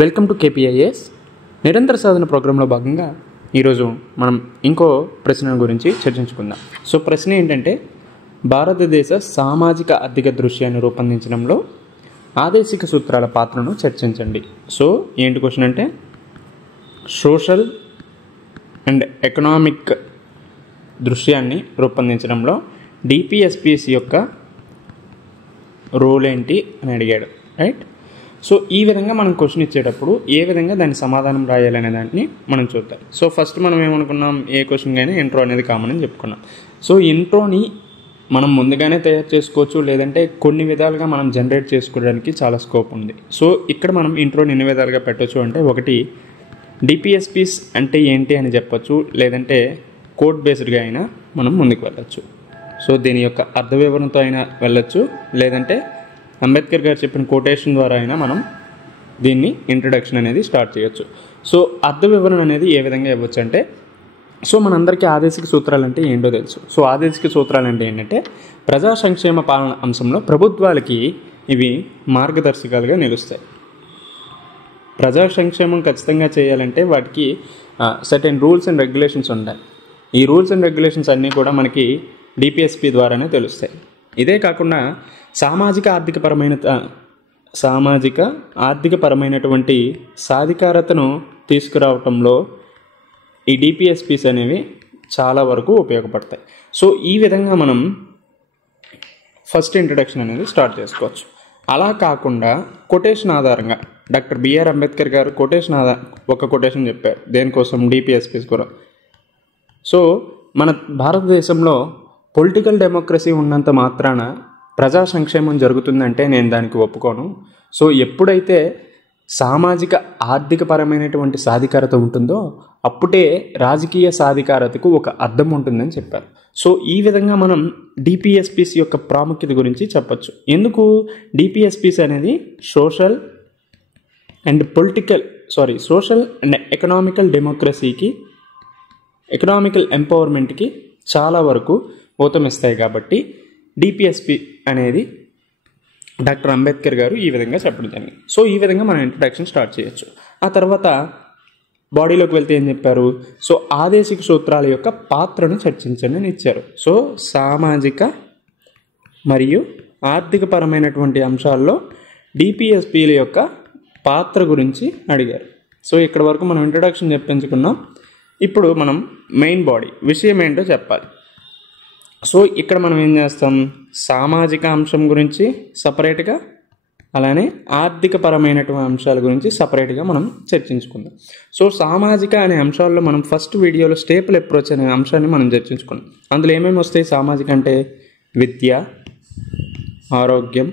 Welcome to KPIS నిరంతర సాధన ప్రోగ్రాంలో భాగంగా ఈరోజు మనం ఇంకో ప్రశ్న గురించి చర్చించుకుందాం. సో ప్రశ్న ఏంటంటే, భారతదేశ సామాజిక ఆర్థిక దృశ్యాన్ని రూపొందించడంలో ఆదేశిక సూత్రాల పాత్రను చర్చించండి. సో ఏంటి క్వశ్చన్ అంటే, సోషల్ అండ్ ఎకనామిక్ దృశ్యాన్ని రూపొందించడంలో డిపిఎస్పిఎస్ యొక్క రోల్ ఏంటి అని అడిగాడు, రైట్? సో ఈ విధంగా మనం క్వశ్చన్ ఇచ్చేటప్పుడు ఏ విధంగా దాని సమాధానం రాయాలనే దాన్ని మనం చూద్దాం. సో ఫస్ట్ మనం ఏమనుకున్నాం, ఏ క్వశ్చన్ అయినా ఇంట్రో అనేది కామన్ అని చెప్పుకున్నాం. సో ఇంట్రోని మనం ముందుగానే తయారు చేసుకోవచ్చు, లేదంటే కొన్ని విధాలుగా మనం జనరేట్ చేసుకోవడానికి చాలా స్కోప్ ఉంది. సో ఇక్కడ మనం ఇంట్రోని ఎన్ని విధాలుగా పెట్టవచ్చు అంటే, ఒకటి డిపిఎస్పిస్ అంటే ఏంటి అని చెప్పచ్చు, లేదంటే కోడ్ బేస్డ్గా అయినా మనం ముందుకు వెళ్ళచ్చు. సో దీని యొక్క అర్థ వివరణతో అయినా వెళ్ళచ్చు, లేదంటే అంబేద్కర్ గారు చెప్పిన కోటేషన్ ద్వారా అయినా మనం దీన్ని ఇంట్రడక్షన్ అనేది స్టార్ట్ చేయొచ్చు. సో అర్థ వివరణ అనేది ఏ విధంగా ఇవ్వచ్చు అంటే, సో మనందరికీ ఆదేశిక సూత్రాలు అంటే ఏంటో తెలుసు. సో ఆదేశిక సూత్రాలు అంటే ఏంటంటే, ప్రజా సంక్షేమ పాలన అంశంలో ప్రభుత్వాలకి ఇవి మార్గదర్శకాలుగా నిలుస్తాయి. ప్రజా సంక్షేమం ఖచ్చితంగా చేయాలంటే వాటికి సర్టెన్ రూల్స్ అండ్ రెగ్యులేషన్స్ ఉంటాయి. ఈ రూల్స్ అండ్ రెగ్యులేషన్స్ అన్నీ కూడా మనకి డిపిఎస్పి ద్వారానే తెలుస్తాయి. ఇదే కాకుండా సామాజిక ఆర్థికపరమైనటువంటి సాధికారతను తీసుకురావటంలో ఈ డిపిఎస్పిస్ అనేవి చాలా వరకు ఉపయోగపడతాయి. సో ఈ విధంగా మనం ఫస్ట్ ఇంట్రడక్షన్ అనేది స్టార్ట్ చేసుకోవచ్చు. అలా కాకుండా కొటేషన్ ఆధారంగా డాక్టర్ బిఆర్ అంబేద్కర్ గారు ఒక కొటేషన్ చెప్పారు దేనికోసం, డిపిఎస్పిస్ కూడా. సో మన భారతదేశంలో పొలిటికల్ డెమోక్రసీ ఉన్నంత మాత్రాన ప్రజా సంక్షేమం జరుగుతుందంటే నేను దానికి ఒప్పుకోను. సో ఎప్పుడైతే సామాజిక ఆర్థికపరమైనటువంటి సాధికారత ఉంటుందో అప్పుడే రాజకీయ సాధికారతకు ఒక అర్థం ఉంటుందని చెప్పారు. సో ఈ విధంగా మనం డిపిఎస్పిస్ యొక్క ప్రాముఖ్యత గురించి చెప్పచ్చు. ఎందుకు డిపిఎస్పిస్ అనేది సోషల్ అండ్ ఎకనామికల్ డెమోక్రసీకి, ఎకనామికల్ ఎంపవర్మెంట్కి చాలా వరకు ఊతమిస్తాయి. కాబట్టి డిపిఎస్పి అనేది డాక్టర్ అంబేద్కర్ గారు ఈ విధంగా చెప్పడం జరిగింది. సో ఈ విధంగా మనం ఇంట్రడక్షన్ స్టార్ట్ చేయొచ్చు. ఆ తర్వాత బాడీలోకి వెళ్తే ఏం చెప్పారు, సో ఆదేశిక సూత్రాల యొక్క పాత్రను చర్చించండి అని ఇచ్చారు. సో సామాజిక మరియు ఆర్థికపరమైనటువంటి అంశాల్లో డిపిఎస్పిల యొక్క పాత్ర గురించి అడిగారు. సో ఇక్కడ వరకు మనం ఇంట్రడక్షన్ చెప్పించుకున్నాం. ఇప్పుడు మనం మెయిన్ బాడీ విషయం ఏంటో చెప్పాలి. సో ఇక్కడ మనం ఏం చేస్తాం, సామాజిక అంశం గురించి సపరేట్గా, అలానే ఆర్థికపరమైనటువంటి అంశాల గురించి సపరేట్గా మనం చర్చించుకుందాం. సో సామాజిక అనే అంశాల్లో మనం ఫస్ట్ వీడియోలో స్టేపుల్ అప్రోచ్ అనే అంశాన్ని మనం చర్చించుకున్నాం. అందులో ఏమేమి వస్తాయి సామాజిక అంటే, విద్య, ఆరోగ్యం,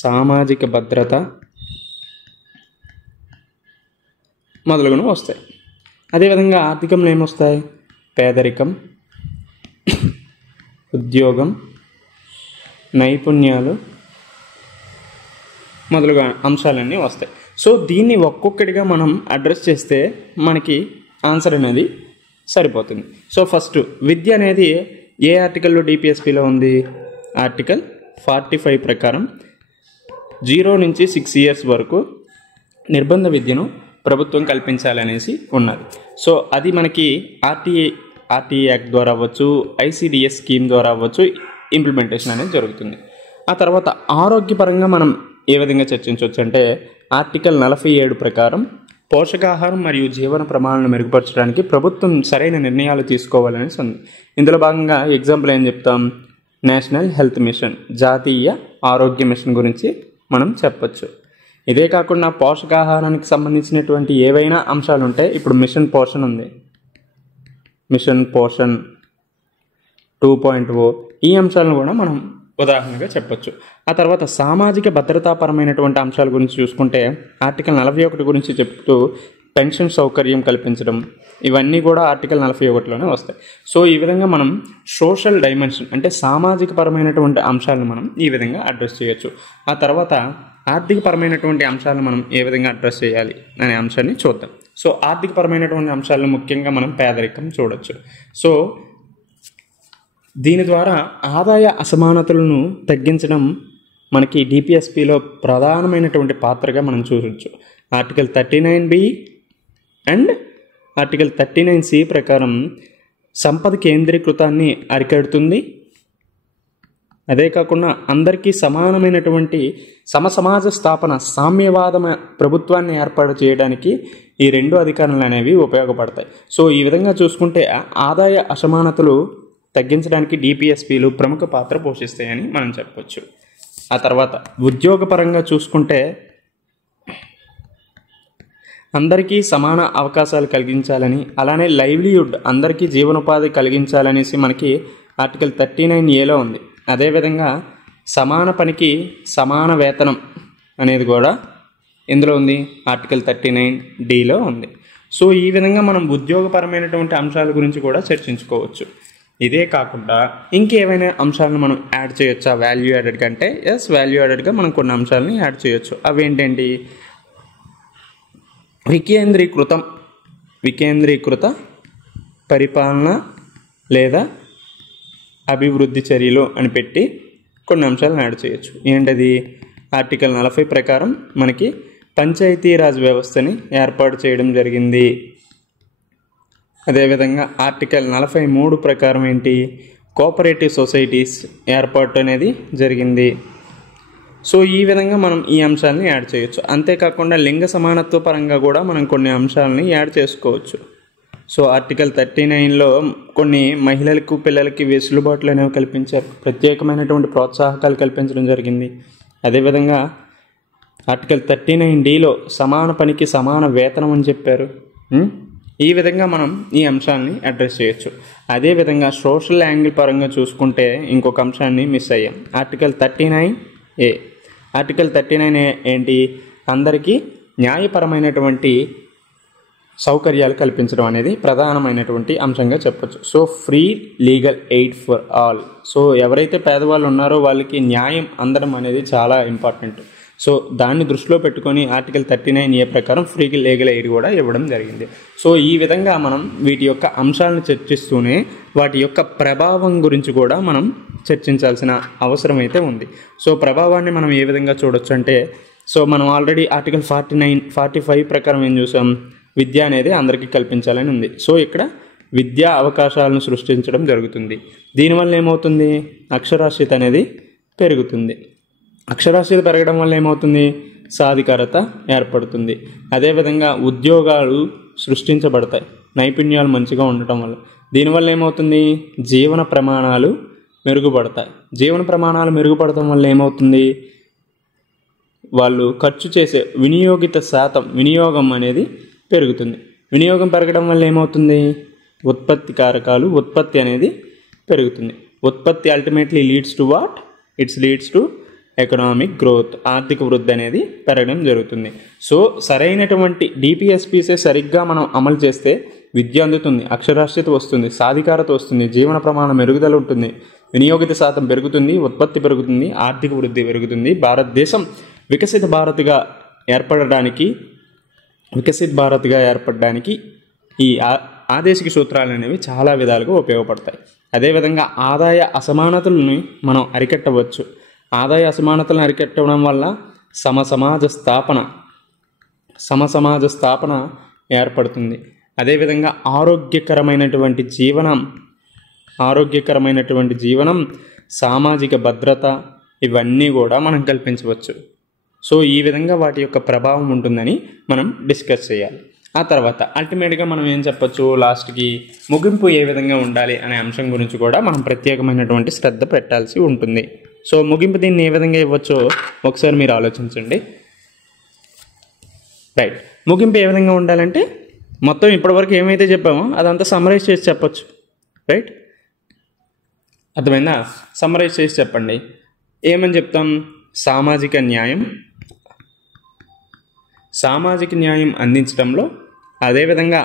సామాజిక భద్రత మొదలుగునవి వస్తాయి. అదేవిధంగా ఆర్థికంలో ఏమొస్తాయి, పేదరికం, ఉద్యోగం, నైపుణ్యాలు మొదలుగా అంశాలన్నీ వస్తాయి. సో దీన్ని ఒక్కొక్కటిగా మనం అడ్రస్ చేస్తే మనకి ఆన్సర్ అనేది సరిపోతుంది. సో ఫస్ట్ విద్య అనేది ఏ ఆర్టికల్లో డిపిఎస్పిలో ఉంది, ఆర్టికల్ 45 ప్రకారం 0 నుంచి 6 ఇయర్స్ వరకు నిర్బంధ విద్యను ప్రభుత్వం కల్పించాలనేసి ఉన్నది. సో అది మనకి ఆర్టీఏ యాక్ట్ ద్వారా అవ్వచ్చు, ఐసిడిఎస్ స్కీమ్ ద్వారా అవ్వచ్చు, ఇంప్లిమెంటేషన్ అనేది జరుగుతుంది. ఆ తర్వాత ఆరోగ్యపరంగా మనం ఏ విధంగా చర్చించవచ్చు అంటే, ఆర్టికల్ 47 ప్రకారం పోషకాహారం మరియు జీవన ప్రమాణాలను మెరుగుపరచడానికి ప్రభుత్వం సరైన నిర్ణయాలు తీసుకోవాలనేసి ఉంది. ఇందులో భాగంగా ఎగ్జాంపుల్ ఏం చెప్తాం, నేషనల్ హెల్త్ మిషన్, జాతీయ ఆరోగ్య మిషన్ గురించి మనం చెప్పచ్చు. ఇదే కాకుండా పోషకాహారానికి సంబంధించినటువంటి ఏవైనా అంశాలు ఉంటాయి. ఇప్పుడు మిషన్ పోషణ్ ఉంది, మిషన్ పోషణ్ 2.0, ఈ అంశాలను కూడా మనం ఉదాహరణగా చెప్పచ్చు. ఆ తర్వాత సామాజిక భద్రతాపరమైనటువంటి అంశాల గురించి చూసుకుంటే ఆర్టికల్ 41 గురించి చెప్తూ పెన్షన్ సౌకర్యం కల్పించడం, ఇవన్నీ కూడా ఆర్టికల్ 41లోనే వస్తాయి. సో ఈ విధంగా మనం సోషల్ డైమెన్షన్ అంటే సామాజిక పరమైనటువంటి అంశాలను మనం ఈ విధంగా అడ్రస్ చేయొచ్చు. ఆ తర్వాత ఆర్థికపరమైనటువంటి అంశాలను మనం ఏ విధంగా అడ్రస్ చేయాలి అనే అంశాన్ని చూద్దాం. సో ఆర్థికపరమైనటువంటి అంశాలను ముఖ్యంగా మనం పేదరికం చూడొచ్చు. సో దీని ద్వారా ఆదాయ అసమానతలను తగ్గించడం మనకి డిపిఎస్పిలో ప్రధానమైనటువంటి పాత్రగా మనం చూడవచ్చు. Article 39B and article 39C ప్రకారం సంపద కేంద్రీకృతాన్ని అరికడుతుంది. అదే కాకుండా అందరికీ సమానమైనటువంటి సమసమాజ స్థాపన, సామ్యవాద ప్రభుత్వాన్ని ఏర్పాటు చేయడానికి ఈ 2 అధికారాలు అనేవి ఉపయోగపడతాయి. సో ఈ విధంగా చూసుకుంటే ఆదాయ అసమానతలు తగ్గించడానికి డిపిఎస్పీలు ప్రముఖ పాత్ర పోషిస్తాయని మనం చెప్పవచ్చు. ఆ తర్వాత ఉద్యోగపరంగా చూసుకుంటే అందరికీ సమాన అవకాశాలు కలిగించాలని, అలానే లైవ్లీహుడ్ అందరికీ జీవనోపాధి కలిగించాలనేసి మనకి ఆర్టికల్ 39Aలో ఉంది. అదేవిధంగా సమాన పనికి సమాన వేతనం అనేది కూడా ఎందులో ఉంది? ఆర్టికల్ 39Dలో ఉంది. సో ఈ విధంగా మనం ఉద్యోగపరమైనటువంటి అంశాల గురించి కూడా చర్చించుకోవచ్చు. ఇదే కాకుండా ఇంకేమైనా అంశాలను మనం యాడ్ చేయొచ్చా వాల్యూ యాడెడ్ కంటే? ఎస్, వాల్యూ యాడెడ్గా మనం కొన్ని అంశాలని యాడ్ చేయొచ్చు. అవి ఏంటండి? వికేంద్రీకృత పరిపాలన లేదా అభివృద్ధి చర్యలు అని పెట్టి కొన్ని అంశాలను యాడ్ చేయొచ్చు. ఏంటది? ఆర్టికల్ 40 ప్రకారం మనకి పంచాయతీరాజ్ వ్యవస్థని ఏర్పాటు చేయడం జరిగింది. అదేవిధంగా ఆర్టికల్ 43 ప్రకారం ఏంటి? కోఆపరేటివ్ సొసైటీస్ ఏర్పాటు అనేది జరిగింది. సో ఈ విధంగా మనం ఈ అంశాలని యాడ్ చేయొచ్చు. అంతేకాకుండా లింగ సమానత్వ పరంగా కూడా మనం కొన్ని అంశాలని యాడ్ చేసుకోవచ్చు. సో ఆర్టికల్ 39లో కొన్ని మహిళలకు, పిల్లలకి వెసులుబాట్లు అనేవి కల్పించారు. ప్రత్యేకమైనటువంటి ప్రోత్సాహకాలు కల్పించడం జరిగింది. అదేవిధంగా ఆర్టికల్ 39Dలో సమాన పనికి సమాన వేతనం అని చెప్పారు. ఈ విధంగా మనం ఈ అంశాన్ని అడ్రస్ చేయొచ్చు. అదేవిధంగా సోషల్ యాంగిల్ పరంగా చూసుకుంటే ఇంకొక అంశాన్ని మిస్ అయ్యాం. Article 39A. ఆర్టికల్ 39A ఏంటి? అందరికీ న్యాయపరమైనటువంటి సౌకర్యాలు కల్పించడం అనేది ప్రధానమైనటువంటి అంశంగా చెప్పొచ్చు. So free legal aid for all. So ఎవరైతే పేదవాళ్ళు ఉన్నారో వాళ్ళకి న్యాయం అందడం అనేది చాలా ఇంపార్టెంట్. సో దాన్ని దృష్టిలో పెట్టుకొని ఆర్టికల్ 39A ప్రకారం ఫ్రీ లీగల్ ఎయిడ్ కూడా ఇవ్వడం జరిగింది. సో ఈ విధంగా మనం వీటి యొక్క అంశాలను చర్చిస్తూనే వాటి యొక్క ప్రభావం గురించి కూడా మనం చర్చించాల్సిన అవసరం అయితే ఉంది. సో ప్రభావాన్ని మనం ఏ విధంగా చూడొచ్చు అంటే, సో మనం ఆల్రెడీ ఆర్టికల్ 45 ప్రకారం ఏం చూసాం? విద్య అనేది అందరికీ కల్పించాలని ఉంది. సో ఇక్కడ విద్యా అవకాశాలను సృష్టించడం జరుగుతుంది. దీనివల్ల ఏమవుతుంది? అక్షరాస్యత అనేది పెరుగుతుంది. అక్షరాస్యత పెరగడం వల్ల ఏమవుతుంది? సాధికారత ఏర్పడుతుంది. అదేవిధంగా ఉద్యోగాలు సృష్టించబడతాయి నైపుణ్యాలు మంచిగా ఉండటం వల్ల. దీనివల్ల ఏమవుతుంది? జీవన ప్రమాణాలు మెరుగుపడతాయి. జీవన ప్రమాణాలు మెరుగుపడటం వల్ల ఏమవుతుంది? వాళ్ళు ఖర్చు చేసే వినియోగం అనేది పెరుగుతుంది. వినియోగం పెరగడం వల్ల ఏమవుతుంది? ఉత్పత్తి కారకాలు, ఉత్పత్తి అనేది పెరుగుతుంది. ఉత్పత్తి ultimately leads to what? It's leads to economic growth. ఆర్థిక వృద్ధి అనేది పెరగడం జరుగుతుంది. సో సరైనటువంటి డిపిఎస్పీసే సరిగ్గా మనం అమలు చేస్తే విద్య అందుతుంది, అక్షరాస్యత వస్తుంది, సాధికారత వస్తుంది, జీవన ప్రమాణం మెరుగుదల ఉంటుంది, వినియోగిత శాతం పెరుగుతుంది, ఉత్పత్తి పెరుగుతుంది, ఆర్థిక వృద్ధి పెరుగుతుంది. భారతదేశం వికసిత భారత్గా ఏర్పడడానికి ఈ ఆదేశిక సూత్రాలు అనేవి చాలా విధాలుగా ఉపయోగపడతాయి. అదేవిధంగా ఆదాయ అసమానతలను మనం అరికట్టవచ్చు. ఆదాయ అసమానతలను అరికట్టడం వల్ల సమసమాజ స్థాపన ఏర్పడుతుంది. అదేవిధంగా ఆరోగ్యకరమైనటువంటి జీవనం, సామాజిక భద్రత ఇవన్నీ కూడా మనం కల్పించవచ్చు. సో ఈ విధంగా వాటి యొక్క ప్రభావం ఉంటుందని మనం డిస్కస్ చేయాలి. ఆ తర్వాత అల్టిమేట్గా మనం ఏం చెప్పొచ్చు? లాస్ట్కి ముగింపు ఏ విధంగా ఉండాలి అనే అంశం గురించి కూడా మనం ప్రత్యేకమైనటువంటి శ్రద్ధ పెట్టాల్సి ఉంటుంది. సో ముగింపు దీన్ని ఏ విధంగా ఇవ్వచ్చో ఒకసారి మీరు ఆలోచించండి. రైట్, ముగింపు ఏ విధంగా ఉండాలంటే మొత్తం ఇప్పటివరకు ఏమైతే చెప్పామో అదంతా సమ్మరైజ్ చేసి చెప్పొచ్చు. రైట్, అర్థమైందా? సమ్మరైజ్ చేసి చెప్పండి. ఏమని చెప్తాం? సామాజిక న్యాయం అందించడంలో, అదేవిధంగా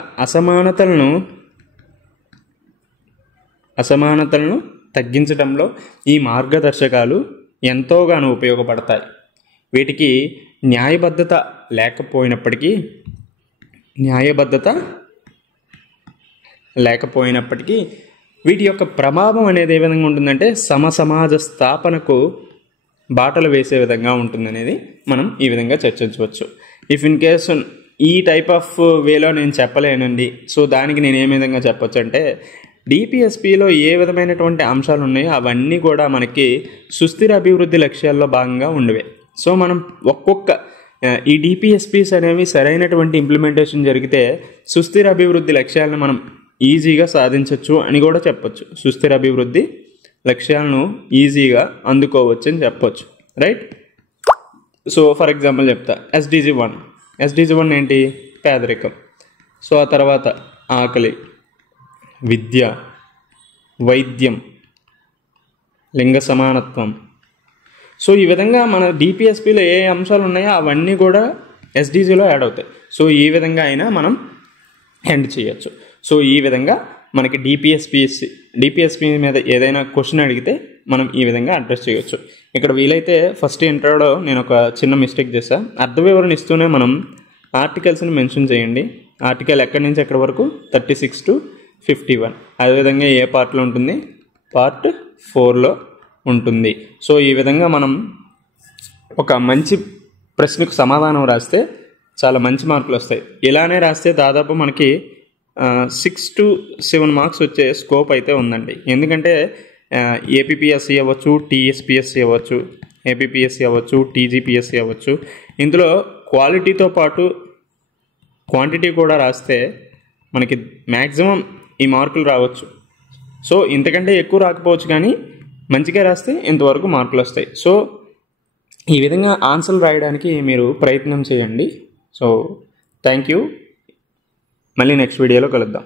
అసమానతలను తగ్గించడంలో ఈ మార్గదర్శకాలు ఎంతోగానో ఉపయోగపడతాయి. వీటికి న్యాయబద్ధత లేకపోయినప్పటికీ వీటి యొక్క ప్రభావం అనేది ఏ విధంగా ఉంటుందంటే సమసమాజ స్థాపనకు బాటలు వేసే విధంగా ఉంటుందనేది మనం ఈ విధంగా చర్చించవచ్చు. ఇఫ్ ఇన్ కేస్ ఈ టైప్ ఆఫ్ వేలో నేను చెప్పలేనండి, సో దానికి నేను ఏ విధంగా చెప్పొచ్చు అంటే డిపిఎస్పిలో ఏ విధమైనటువంటి అంశాలు ఉన్నాయో అవన్నీ కూడా మనకి సుస్థిర అభివృద్ధి లక్ష్యాల్లో భాగంగా ఉండవే. సో మనం ఒక్కొక్క ఈ డిపిఎస్పిస్ అనేవి సరైనటువంటి ఇంప్లిమెంటేషన్ జరిగితే సుస్థిర అభివృద్ధి లక్ష్యాలను మనం ఈజీగా సాధించవచ్చు అని కూడా చెప్పొచ్చు. సుస్థిర అభివృద్ధి లక్ష్యాలను ఈజీగా అందుకోవచ్చు అని చెప్పొచ్చు, రైట్? సో ఫర్ ఎగ్జాంపుల్ చెప్తా, SDG1 ఏంటి? పేదరికం. సో ఆ తర్వాత ఆకలి, విద్య, వైద్యం, లింగ సమానత్వం. సో ఈ విధంగా మన డిపిఎస్పిలో ఏ అంశాలు ఉన్నాయో అవన్నీ కూడా ఎస్డిజిలో యాడ్ అవుతాయి. సో ఈ విధంగా అయినా మనం ఎండ్ చేయొచ్చు. సో ఈ విధంగా మనకి డిపిఎస్పి మీద ఏదైనా క్వశ్చన్ అడిగితే మనం ఈ విధంగా అడ్రస్ చేయొచ్చు. ఇక్కడ వీలైతే ఫస్ట్ ఇంట్రోలో నేను ఒక చిన్న మిస్టేక్ చేశాను. అర్థ వివరణ ఇస్తూనే మనం ఆర్టికల్స్ని మెన్షన్ చేయండి. ఆర్టికల్ ఎక్కడి నుంచి ఎక్కడి వరకు 36 to 51. అదేవిధంగా ఏ పార్ట్లో ఉంటుంది? పార్ట్ 4లో ఉంటుంది. సో ఈ విధంగా మనం ఒక మంచి ప్రశ్నకు సమాధానం రాస్తే చాలా మంచి మార్కులు వస్తాయి. ఇలానే రాస్తే దాదాపు మనకి 6 to 7 మార్క్స్ వచ్చే స్కోప్ అయితే ఉందండి. ఎందుకంటే ఏపీపీఎస్సీ అవ్వచ్చు, టీఎస్పీఎస్సీ అవ్వచ్చు, ఏపీపీఎస్సీ అవ్వచ్చు, టీజీపీఎస్సీ అవ్వచ్చు. ఇందులో క్వాలిటీతో పాటు క్వాంటిటీ కూడా రాస్తే మనకి మ్యాక్సిమం ఈ మార్కులు రావచ్చు. సో ఇంతకంటే ఎక్కువ రాకపోవచ్చు, కానీ మంచిగా రాస్తే ఇంతవరకు మార్కులు వస్తాయి. సో ఈ విధంగా ఆన్సర్లు రాయడానికి మీరు ప్రయత్నం చేయండి. So thank you. మళ్ళీ నెక్స్ట్ వీడియోలో కలుద్దాం.